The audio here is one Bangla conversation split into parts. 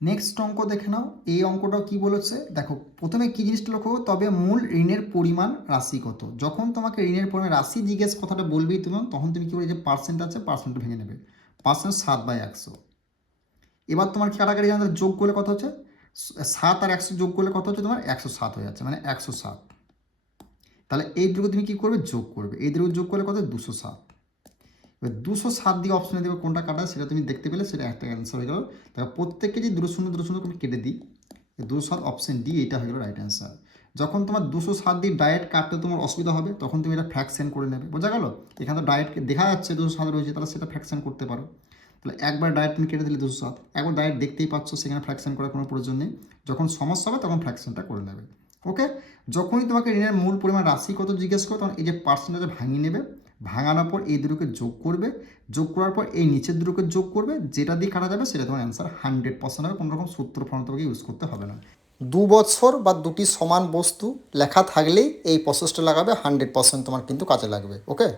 নেক্সট অঙ্ক দেখে নাও। এই অঙ্কটাও কি বলেছে দেখো, প্রথমে কি জিনিসটা লক্ষ্য করো, তবে মূল ঋণের পরিমাণ রাশি কত। যখন তোমাকে ঋণের পরিমাণ রাশি জিজ্ঞেস কথাটা বলবেই তুমি, তখন তুমি কি বলবে, যে পার্সেন্ট আছে পার্সেন্টটা ভেঙে নেবে। পার্সেন্ট 7/100। এবার তোমার কি কাটাকাটি জানতে যোগ করলে কত হচ্ছে, 7 আর 100 যোগ করলে কত হচ্ছে, তোমার 107 হয়ে যাচ্ছে, মানে 107। তাহলে এই দুটো তুমি কি করবে, যোগ করবে। এই দুটো যোগ করলে কত, 207। এবার 207 দিয়ে অপশনে দেবে কোনটা কাটা, সেটা তুমি দেখতে পেলে, সেটা একটা অ্যান্সার হয়ে গেল। তাহলে প্রত্যেককে যদি 2 শূন্য করে কেটে দিই, 207 অপশন ডি এটা হয়ে গেল রাইট অ্যান্সার। যখন তোমার 207 দিয়ে ডায়েট কাটতে তোমার অসুবিধা হবে, তখন তুমি এটা ফ্র্যাকশন করে নেবে। বোঝা গেল? এখানে তো ডায়েট দেখা যাচ্ছে 207 রয়েছে, তাহলে সেটা ফ্র্যাকশন করতে পারো। তাহলে একবার ডায়েট তুমি কেটে দিলে 207, একবার ডায়েট দেখতেই পাচ্ছ, সেখানে ফ্র্যাকশন করার কোনো প্রয়োজন নেই। যখন সমস্যা হবে তখন ফ্র্যাকশনটা করে নেবে। ওকে, যখনই তোমাকে ঋণের মূল পরিমাণ রাশি কত জিজ্ঞেস করো, তখন এই যে পার্সেন্টেজে ভাঙিয়ে নেবে। ভাঙানোর পর এই দুটোকে যোগ করবে, যোগ করার পর এই নিচের দুটোকে যোগ করবে, যেটা দিয়ে কাটা যাবে সেটা তোমার অ্যান্সার 100% হবে। কোনো রকম সূত্র ফর্ম তোমাকে ইউজ করতে হবে না। 2 বছর বা দুটি সমান বস্তু লেখা থাকলেই এই প্রসেসটা লাগাবে, 100% তোমার কিন্তু কাজে লাগবে। ওকে,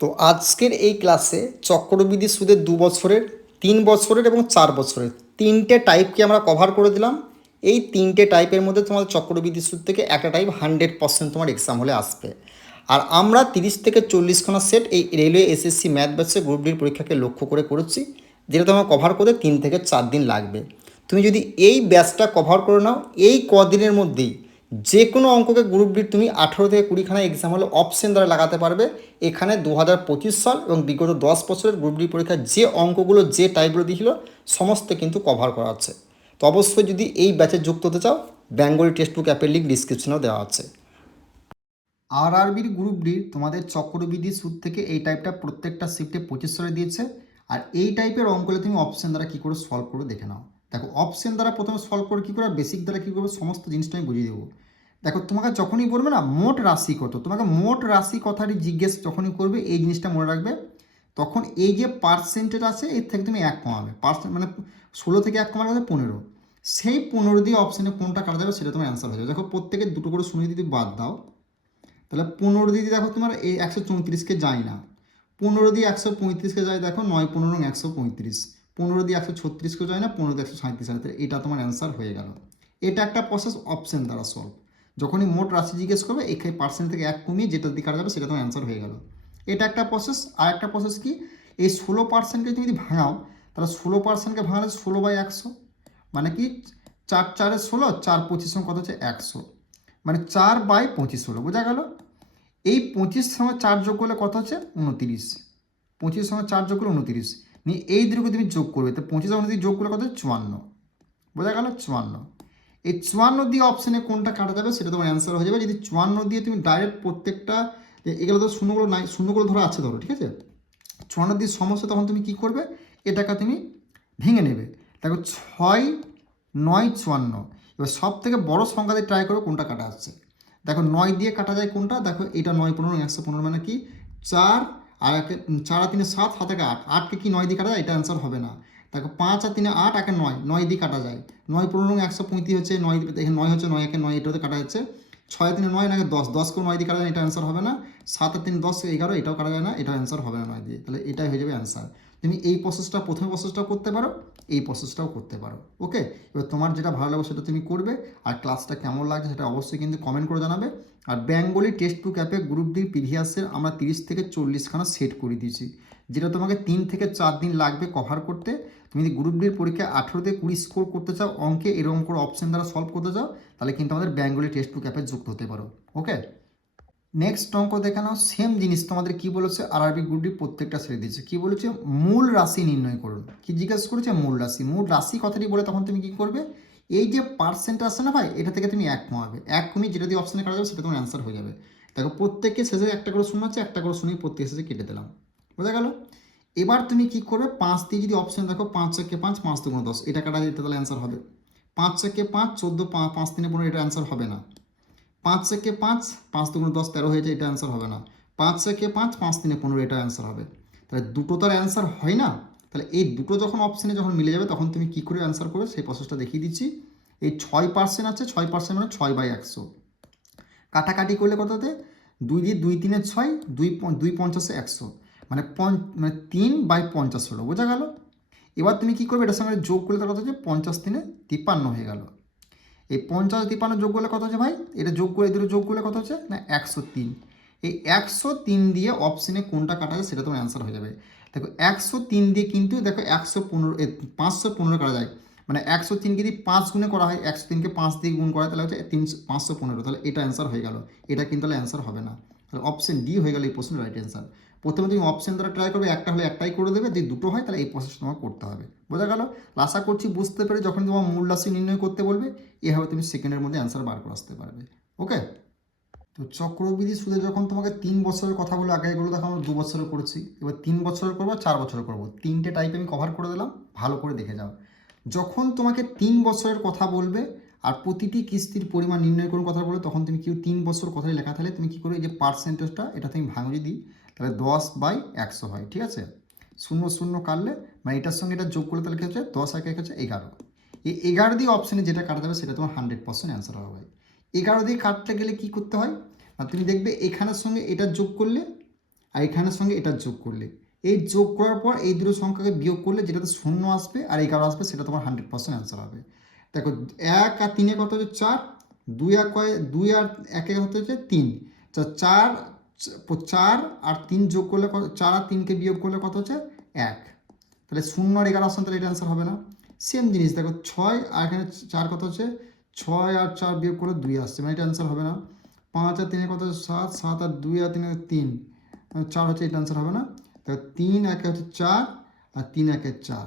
তো আজকের এই ক্লাসে চক্রবৃদ্ধি সুদের 2 বছরের, 3 বছরের এবং 4 বছরের তিনটে টাইপকে আমরা কভার করে দিলাম। এই তিনটে টাইপের মধ্যে তোমার চক্রবৃদ্ধি সুদ থেকে একটা টাইপ 100% তোমার এক্সাম হলে আসবে। আর আমরা 30 থেকে 40খানা সেট এই রেলওয়ে এসএসসি ম্যাথ ব্যাচে গ্রুপ ডির পরীক্ষাকে লক্ষ্য করে করেছি, যেটা তোমার কভার করতে 3 থেকে 4 দিন লাগবে। তুমি যদি এই ব্যাচটা কভার করে নাও, এই কদিনের মধ্যেই যে কোনো অঙ্ককে গ্রুপ ডির তুমি 18 থেকে 20খানা এক্সাম হলে অপশন দ্বারা লাগাতে পারবে। এখানে 2025 সাল এবং বিগত 10 বছরের গ্রুপ ডি পরীক্ষার যে অঙ্কগুলো, যে টাইপগুলো দিয়েছিল, সমস্ত কিন্তু কভার করা আছে। তো অবশ্যই যদি এই ব্যাচে যুক্ত হতে চাও, বেঙ্গলি টেক্সট বুক অ্যাপের লিঙ্ক ডিসক্রিপশনেও দেওয়া আছে। আরআরবির গ্রুপ ডি তোমাদের চক্রবৃদ্ধি সুদ থেকে এই টাইপটা প্রত্যেকটা শিফটে 25 করে দিয়েছে। আর এই টাইপের অঙ্কলে তুমি অপশন দ্বারা কী করে সলভ করে দেখে নাও। দেখো, অপশন দ্বারা প্রথমে সলভ করে কী করে, বেসিক দ্বারা কী করবে, সমস্ত জিনিসটা আমি বুঝিয়ে দেবো। দেখো, তোমাকে যখনই বলবে না মোট রাশি কত, তোমাকে মোট রাশি কথাটি জিজ্ঞেস যখনই করবে, এই জিনিসটা মনে রাখবে। তখন এই যে পার্সেন্টেজ আছে, এর থেকে তুমি 1 কমাবে। পার্সেন্ট মানে 16 থেকে 1 কমালে হবে 15। সেই 15 দিয়ে অপশানে কোনটা কাটা যাবে সেটা তোমার অ্যান্সার হয়ে যাবে। দেখো, প্রত্যেকের দুটো করে শূন্য যদি বাদ দাও, তাহলে 15 দিয়ে দেখো তোমার এই 134কে যায় না। 15 দিয়ে 135কে যায়, দেখো 9 15 135। 15 দিয়ে 136কে যায় না, 15 দিয়ে 137 হয়। এটা তোমার অ্যান্সার হয়ে গেল। এটা একটা প্রসেস অপশন দ্বারা সলভ। যখনই মোট রাশি জিজ্ঞেস করবে, এখানে পার্সেন্ট থেকে 1 কমিয়ে যেটা দিয়ে কাটা যাবে সেটা তোমার অ্যান্সার হয়ে গেল। এটা একটা প্রসেস। আর একটা প্রসেস কি, এই 16%কে তুমি যদি ভাঙাও, তাহলে 16%কে ভাঙালে 16/100, মানে কি 4 4 16, 4 25 কত হচ্ছে 100, মানে 4/25 হলো। বোঝা গেল? এই 25 সঙ্গে 4 যোগ করলে কত হচ্ছে 29। 25 সঙ্গে 4 যোগ করলে 29 নিয়ে এই দুটোকে তুমি যোগ করবে, তো 25 আর 29 যোগ করলে কত হচ্ছে 54। বোঝা গেল? 54। এই 54 দিয়ে অপশানে কোনটা কাটা যাবে সেটা তোমার অ্যান্সার হয়ে যাবে। যদি 54 দিয়ে তুমি ডাইরেক্ট প্রত্যেকটা, এগুলো তো শূন্যগুলো নাই, শূন্যগুলো ধরো আছে, ধরো, ঠিক আছে। 54 দিয়ে সমস্যা, তখন তুমি কি করবে, এটাকে তুমি ভেঙে নেবে। দেখো, 6 9 54। এবার সব থেকে বড় সংখ্যা দিয়ে ট্রাই করো কোনটা কাটা আসছে। দেখো, 9 দিয়ে কাটা যায় কোনটা, দেখো এটা 9 15 115, মানে কি 4 আর 4 আর 3 7, 7 আর 8, 8কে কি 9 দিয়ে কাটা যায়, এটা অ্যান্সার হবে না। দেখো, 5 আর 3 8, 1 9, 9 দিয়ে কাটা যায়। 9 15 135 হচ্ছে, 9 এখানে 9 হচ্ছে, 9 একে 9 এটাতে কাটা যাচ্ছে। 6 3 9 নাকি 10, 10কেও 9 দিয়ে কাটা যায়, এটা অ্যান্সার হবে না। 7 আর 3 10 11, এটাও কাটা যায় না, এটা অ্যান্সার হবে না 9 দিয়ে। তাহলে এটাই হয়ে যাবে অ্যান্সার। তুমি এই প্রসেসটা, প্রথম প্রসেসটাও করতে পারো, এই প্রসেসটাও করতে পারো। ওকে, এবার তোমার যেটা ভালো লাগবে সেটা তুমি করবে। আর ক্লাসটা কেমন লাগছে সেটা অবশ্যই কিন্তু কমেন্ট করে জানাবে। আর বেঙ্গলি টেক্সট বুক অ্যাপে গ্রুপ ডি প্রিভিয়াসের আমরা 30 থেকে 40খানা সেট করে দিয়েছি, যেটা তোমাকে 3 থেকে 4 দিন লাগবে কভার করতে। তুমি যদি গ্রুপ ডির পরীক্ষায় 18 থেকে 20 স্কোর করতে চাও, অঙ্কে এরকম করে অপশন দ্বারা সলভ করতে চাও, তাহলে কিন্তু আমাদের বেঙ্গলি টেক্সট বুক অ্যাপে যুক্ত হতে পারো। ওকে, নেক্সট অঙ্ক দেখে নাও। সেম জিনিস তোমাদের কি বলেছে, আরআরবি গ্রুপ ডি প্রত্যেকটা ছেড়ে দিয়েছে। কি বলেছে, মূল রাশি নির্ণয় করুন। কি জিজ্ঞাসা করেছে, মূল রাশি। মূল রাশি কথাটি বলে তখন তুমি কি করবে, এই যে পার্সেন্ট আসছে না ভাই, এটা থেকে তুমি 1 কমাবে। 1 কমিয়ে যেটা দিয়ে অপশানে কাটা যাবে সেটা তোমার অ্যান্সার হয়ে যাবে। দেখো, প্রত্যেককে শেষে একটা করে শূন্য আছে, একটা করে শূন্য প্রত্যেক শেষে কেটে দিলাম। বোঝা গেল? এবার তুমি কি করবে, 5 দিয়ে যদি অপশন দেখো, 5 4 5, 5 2 10, এটা কাটা যেতে, তাহলে অ্যান্সার হবে 5 4 5 14, 5 3 15, এটা অ্যান্সার হবে না। 5 থেকে 5, 5 2 10 13 হয়ে যায়, এটা অ্যান্সার হবে না। 5 থেকে 5, 5 3 15, এটা অ্যান্সার হবে। তাহলে দুটো তার অ্যান্সার হয় না। তাহলে এই দুটো যখন অপশানে যখন মিলে যাবে, তখন তুমি কী করে অ্যান্সার করবে সেই প্রসেসটা দেখিয়ে দিচ্ছি। এই 6% আছে, 6% মানে 6/100। কাটাকাটি করলে কততে, 2 দিয়ে 2 3 6, 2 2 50 100, মানে 3/50 হলো। বোঝা গেল? এবার তুমি কী করবে, এটার সঙ্গে যোগ করলে তার কথা হচ্ছে 50 3 53 হয়ে গেল। এই 50 53 যোগ করলে কত হচ্ছে ভাই, এটা যোগ করে এই দুটো যোগ করলে কত হচ্ছে না 103। এই 103 দিয়ে অপশানে কোনটা কাটা যায় সেটা তোমার অ্যান্সার হয়ে যাবে। দেখো 103 দিয়ে কিন্তু দেখো 515 কাটা যায়, মানে 103কে যদি 5 গুণে করা হয়, 103কে 5 দিয়ে গুণ করা হয় তাহলে হচ্ছে 515, তাহলে এটা অ্যান্সার হয়ে গেল। এটা কিন্তু তাহলে অ্যান্সার হবে না, তাহলে অপশন ডি হয়ে গেল এই প্রশ্নের রাইট অ্যান্সার। প্রথমে তুমি অপশন দ্বারা ট্রাই করবে, একটা হলে একটাই করে দেবে, যদি দুটো হয় তাহলে এই প্রসেস তোমার করতে হবে। বোঝা গেল? আশা করছি বুঝতে পেরে যখন তোমার মূল রাশি নির্ণয় করতে বলবে এভাবে তুমি সেকেন্ডের মধ্যে অ্যান্সার বার করে আসতে পারবে। ওকে, তো চক্রবৃদ্ধি সুদে যখন তোমাকে 3 বছরের কথা বলে, আগে এগুলো দেখো আমরা 2 বছরের করেছি, এবার 3 বছরের করবো 4 বছরের করবো, তিনটে টাইপ আমি কভার করে দিলাম, ভালো করে দেখে যাও। যখন তোমাকে 3 বছরের কথা বলবে আর প্রতিটি কিস্তির পরিমাণ নির্ণয় করুন কথা বলে, তখন তুমি কি 3 বছর কথায় লেখা থাকলে তুমি কী করবে, এই যে পার্সেন্টেজটা এটা তুমি ভাঙো যদি, তাহলে 10/100 হয়, ঠিক আছে। 0 0 কাটলে মানে এটার সঙ্গে এটা যোগ করলে তাহলে কী হচ্ছে 10 1 হচ্ছে 11। এই 11 দিয়ে অপশানে যেটা কাটা যাবে সেটা তোমার 100% অ্যান্সার হবে। 11 দিয়ে কাটতে গেলে কী করতে হয়, আর তুমি দেখবে এখানের সঙ্গে এটা যোগ করলে আর এখানের সঙ্গে এটা যোগ করলে, এই যোগ করার পর এই দুটো সংখ্যাকে বিয়োগ করলে যেটাতে 0 আসবে আর 11 আসবে সেটা তোমার 100% অ্যান্সার হবে। দেখো 1 আর 3 কত হচ্ছে 4, 2 আর 1 হতে হচ্ছে 3, তো 4 আর 3 যোগ করলে 4 আর 3কে বিয়োগ করলে কত হচ্ছে 1, তাহলে 0 আর 11 আসলে তাহলে এটা অ্যান্সার হবে না। সেম জিনিস দেখো 6 আর এখানে 4 কত হচ্ছে 6 আর 4 বিয়োগ করলে 2 আসছে, মানে এটা অ্যান্সার হবে না। 5 আর 3 কত হচ্ছে 7, 7 আর 2 আর 3 3, 4 হচ্ছে, এটা অ্যান্সার হবে না। তো 3 1 হচ্ছে 4 আর 3 1 4,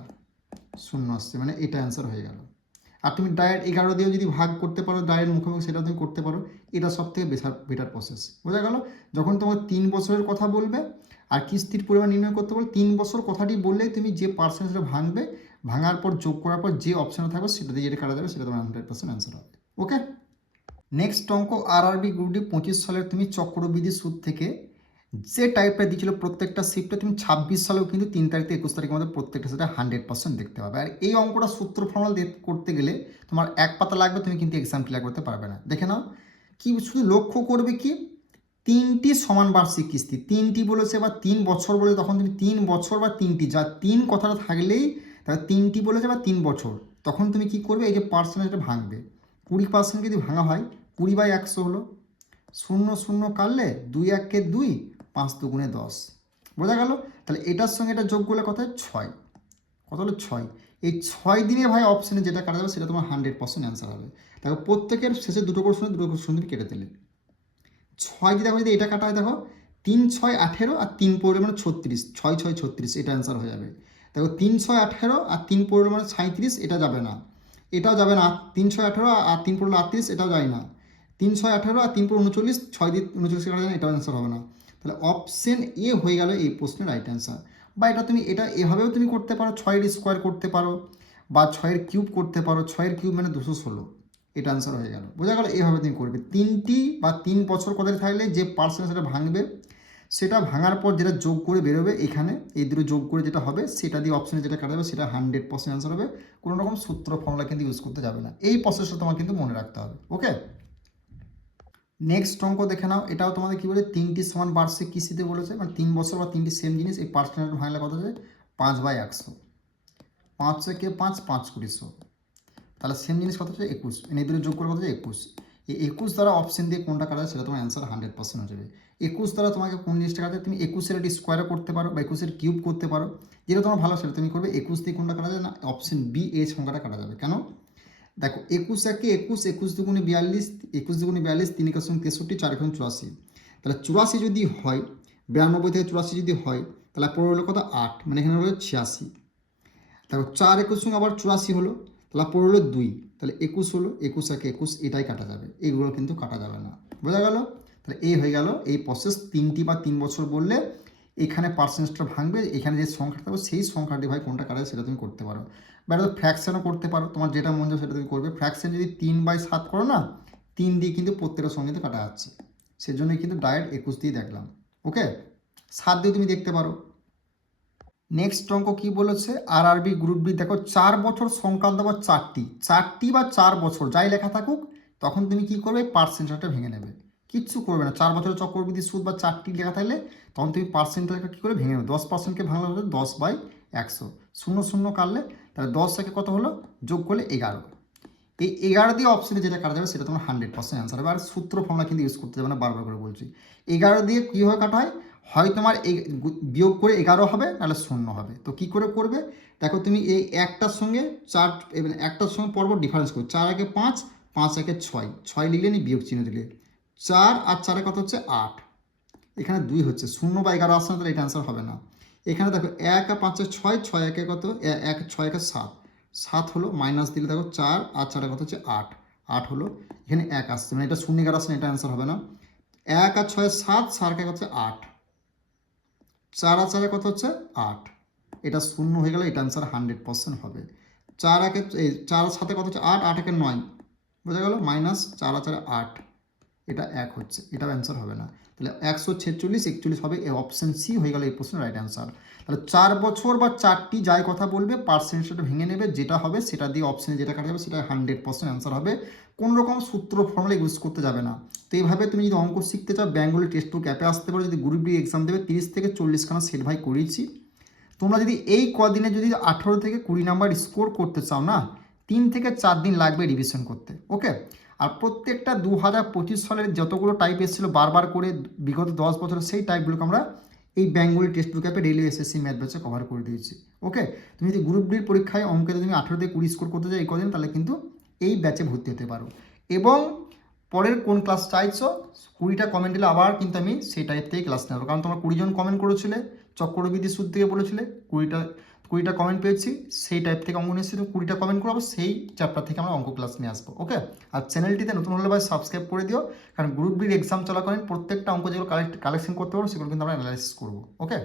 0 আসছে, মানে এটা অ্যান্সার হয়ে গেল। আর তুমি ডাইরেক্ট 11 দিয়েও যদি ভাগ করতে পারো ডাইরেক্ট মুখোমুখি, সেটা তুমি করতে পারো, এটা সব থেকে বেটার প্রসেস। বোঝা গেল? যখন তোমার 3 বছরের কথা বলবে আর কিস্তির পরিমাণ নির্ণয় করতে বলবে, 3 বছর কথাটি বললেই তুমি যে পার্সেন্টেজটা ভাঙবে, ভাঙার পর যোগ করার পর যে অপশানে থাকবে সেটা দিয়ে যেটা কাটা যাবে সেটা তোমার 100% অ্যান্সার হবে। ওকে, নেক্সট অঙ্ক আরআরবি গ্রুপ ডি 25 সালের তুমি চক্রবৃদ্ধি সুদ থেকে যে টাইপটা দিয়েছিল প্রত্যেকটা শিফটে তুমি 26 সালেও কিন্তু 3 তারিখ থেকে 21 তারিখের মধ্যে প্রত্যেকটা সেটা 100% দেখতে পাবে। আর এই অঙ্কটা সূত্র ফর্মুলা করতে গেলে তোমার এক পাতা লাগবে, তুমি কিন্তু এক্সাম ক্লিয়ার করতে পারবে না। দেখে নাও কি, শুধু লক্ষ্য করবে কি 3টি সমান বার্ষিক কিস্তি, 3টি বলেছে বা 3 বছর বলে, তখন তুমি 3 বছর বা 3টি, যা 3 কথাটা থাকলেই তাহলে 3টি বলেছে বা 3 বছর, তখন তুমি কি করবে, এই যে পার্সেন্টেজটা ভাঙবে। 20% যদি ভাঙা হয় 20/100 হলো, 0 0 কাটলে 2 1 2, 5 2 10, বোঝা গেল? তাহলে এটার সঙ্গে এটা যোগ করলে কত হয় 6, কত হলো 6। এই 6 দিনে ভাই অপশানে যেটা কাটা যাবে সেটা তোমার 100% অ্যান্সার হবে। দেখো প্রত্যেকের শেষে দুটো কোশ্চেন তুমি কেটে দিলে। 6 দিয়ে দেখো যদি এটা কাটা হয়, দেখো 3 6 18 আর 3 পড়লে মানে 36, 6 6 36, এটা অ্যান্সার হয়ে যাবে। দেখো 3 6 18 আর 3 পড়লে মানে 37, এটা যাবে না, এটাও যাবে না। 3 6 18 আর 3 পড়লে 38, এটাও যায় না। 3 6 18 আর 3 পড়লে 39, 6 দিয়ে 39 কাটা যায় না, এটাও অ্যান্সার হবে না। তাহলে অপশন এ হয়ে গেল এই প্রশ্নের রাইট অ্যান্সার। বা এটা তুমি এটা এভাবেও তুমি করতে পারো, 6 স্কোয়ার করতে পারো বা 6 কিউব করতে পারো, 6 কিউব মানে 216, এটা অ্যান্সার হয়ে গেল। বোঝা গেল? এইভাবে তুমি করবে। 3টি বা 3 বছর কথায় থাকলে যে পার্সেন্ট সেটা ভাঙবে, সেটা ভাঙার পর যেটা যোগ করে বেরোবে এখানে, এই দুটো যোগ করে যেটা হবে সেটা দিয়ে অপশানে যেটা কাটা যাবে সেটা 100% অ্যান্সার হবে। কোনো রকম সূত্র ফর্মুলা কিন্তু ইউজ করতে যাবে না। এই প্রসেসটা তোমার কিন্তু মনে রাখতে হবে। ওকে, নেক্সট অঙ্ক দেখে নাও। এটাও তোমাদের কী বলে, 3টি সমান বার্ষিক কিস্তিতে বলেছে, মানে 3 বছর বা 3টি সেম জিনিস, এই পার্সেন্টেজ ভাঙলে কত হচ্ছে 5/100, 5 থেকে 5 5 20, তাহলে সেম জিনিস কত হচ্ছে 21, এই দুটো যোগ করে কত হচ্ছে 21। এই 21 দ্বারা অপশন দিয়ে কোনটা কাটা যায় সেটা তোমার অ্যান্সার 100% হয়ে যাবে। 21 দ্বারা তোমাকে কোন জিনিসটা কাটে, তুমি 21-এর একটি স্কোয়ারও করতে পারো বা 21-এর কিউব করতে পারো, যেটা তোমার ভালো সেটা তুমি করবে। 21 দিয়ে কোনটা কাটা যায় না, অপশন বি এই সংখ্যাটা কাটা যাবে। কেন? দেখো 21 একে 21, 21 দুগুণে 42, 21 দুগুণে 42, 3 এর সঙ্গে 63, 4 এখন 84, তাহলে 84 যদি হয়, 92 থেকে 84 যদি হয়, তাহলে পড়ে হলো কত 8, মানে এখানে হলো 86। দেখো 4 21 সঙ্গে আবার 84 হলো, তাহলে পড়ে হলো 2, তাহলে 21 হলো, 21 একে 21, এটাই কাটা যাবে, এইগুলো কিন্তু কাটা যাবে না। বোঝা গেল? তাহলে এই হয়ে গেল এই প্রসেস। 3টি বা 3 বছর বললে এখানে পার্সেন্টেজটা ভাঙবে, এখানে যে সংখ্যাটা থাকবে সেই সংখ্যাটি ভাই কোনটা কাটা যায় সেটা তুমি করতে পারো। বা এটা তো ফ্র্যাকশনও করতে পারো, তোমার যেটা মন যায় সেটা তুমি করবে। ফ্র্যাকশন যদি 3/7 করো না, 3 দিয়ে কিন্তু প্রত্যেকটা সঙ্গে কাটা যাচ্ছে, সেজন্যই কিন্তু ডাইরেক্ট 21 দিয়ে দেখলাম। ওকে, 7 দিয়ে তুমি দেখতে পারো। নেক্সট অঙ্ক কি বলেছে, আরআরবি গ্রুপ বি, দেখো 4 বছর সংক্রান্ত বা 4টি বা 4 বছর যাই লেখা থাকুক, তখন তুমি কি করবে, পার্সেন্টেজটা ভেঙে নেবে। কিচ্ছু করবে না, 4 বছরের চক্রবৃদ্ধি সুদ বা 4টি লেখা থাকলে তখন তুমি পার্সেন্টেজটা কী করে ভেঙে নেবে। 10%কে ভাঙলে হচ্ছে 10/100, 100, 0 0 কাটলে তাহলে 10 থেকে কত হলো, যোগ করলে 11। এই 11 দিয়ে অপশনে যেটা কাটা যাবে সেটা তোমার 100% অ্যান্সার হবে। আর সূত্র ফর্মুলা কিন্তু ইউজ করতে যাবে না, বারবার করে বলছি। 11 দিয়ে কীভাবে কাটা হয়, হয় তোমার বিয়োগ করে 11 হবে, নাহলে 0 হবে। তো কী করে করবে দেখো, তুমি এই একটার সঙ্গে 4, একটার সঙ্গে পরপর ডিফারেন্স করো। 4 একে 5, 5 একে 6, 6 লিখলে নি বিয়োগ চিহ্ন দিলে 4 আর 4 কত হচ্ছে 8, এখানে 2 হচ্ছে, 0 বা 11 আসছে না, তাহলে এটা অ্যান্সার হবে না। এখানে দেখো 1 আর 5 6, 6 একে কত 1, 6 একে 7, 7 হলো, মাইনাস দিলে দেখো 4 আর 4 কত হচ্ছে 8, 8 হলো, এখানে 1 আসছে, মানে এটা 0 11 আসছে না, এটা অ্যান্সার হবে না। 1 আর 6 7, 4 কত হচ্ছে 8, 4 আর 4 কত হচ্ছে 8, এটা 0 হয়ে গেলে এটা অ্যান্সার 100% হবে। 4 একে 4 আর 7 কত হচ্ছে 8, 8 একে 9, বোঝা গেল, মাইনাস 4 আর 4 8, এটা 1 হচ্ছে, এটাও অ্যান্সার হবে না। তাহলে 146 41 হবে, এই অপশন সি হয়ে গেল এই প্রশ্নের রাইট অ্যান্সার। তাহলে 4 বছর বা 4টি যাই কথা বলবে পার্সেন্টেজটা ভেঙে নেবে, যেটা হবে সেটা দিয়ে অপশনে যেটা কাটা যাবে সেটা 100% অ্যান্সার হবে। কোনো রকম সূত্র ফর্মুলা ইউজ করতে যাবে না। তো এইভাবে তুমি যদি অঙ্ক শিখতে চাও, বেঙ্গলি টেক্সট বুক অ্যাপে আসতে পারো। যদি গ্রুপ ডি এক্সাম দেবে 30 থেকে 40 খানা সেট ভাই করিয়েছি। তোমরা যদি এই কদিনে যদি 18 থেকে 20 নাম্বার স্কোর করতে চাও না, 3 থেকে 4 দিন লাগবে রিভিশন করতে, ওকে। আর প্রত্যেকটা 2025 সালের যতগুলো টাইপ এসেছিলো বারবার করে বিগত 10 বছরের, সেই টাইপগুলোকে আমরা এই বেঙ্গলি টেক্সট বুক অ্যাপে ডেইলি এসএসসি ম্যাথ ব্যাচে কভার করে দিয়েছি, ওকে। তুমি যদি গ্রুপ ডির পরীক্ষায় অঙ্কে তুমি 18 থেকে 20 স্কোর করতে চাও এই কদিন, তাহলে কিন্তু এই ব্যাচে ভর্তি হতে পারো। এবং পরের কোন ক্লাস চাইছো 20টা কমেন্ট দিলে আবার কিন্তু আমি সেই টাইপ থেকে ক্লাস নেবো, কারণ তোমরা 20 জন কমেন্ট করেছিলে, চক্রবৃদ্ধি সুদ থেকে বলেছিলে, 20টা কমেন্ট পেয়েছি, সেই টাইপ থেকে অঙ্ক নিয়ে এসেছি। তো 20টা কমেন্ট করবো, সেই চ্যাপ্টার থেকে আমরা অঙ্ক ক্লাস নিয়ে আসবো, ওকে। আর চ্যানেলটিতে নতুন হলে ভাই সাবস্ক্রাইব করে দিও, কারণ গ্রুপ ডির এক্সাম চলাকালীন প্রত্যেকটা অঙ্ক যেগুলো কালেকশন করতে পারো সেগুলো কিন্তু আমরা অ্যানালাইসিস করবো, ওকে।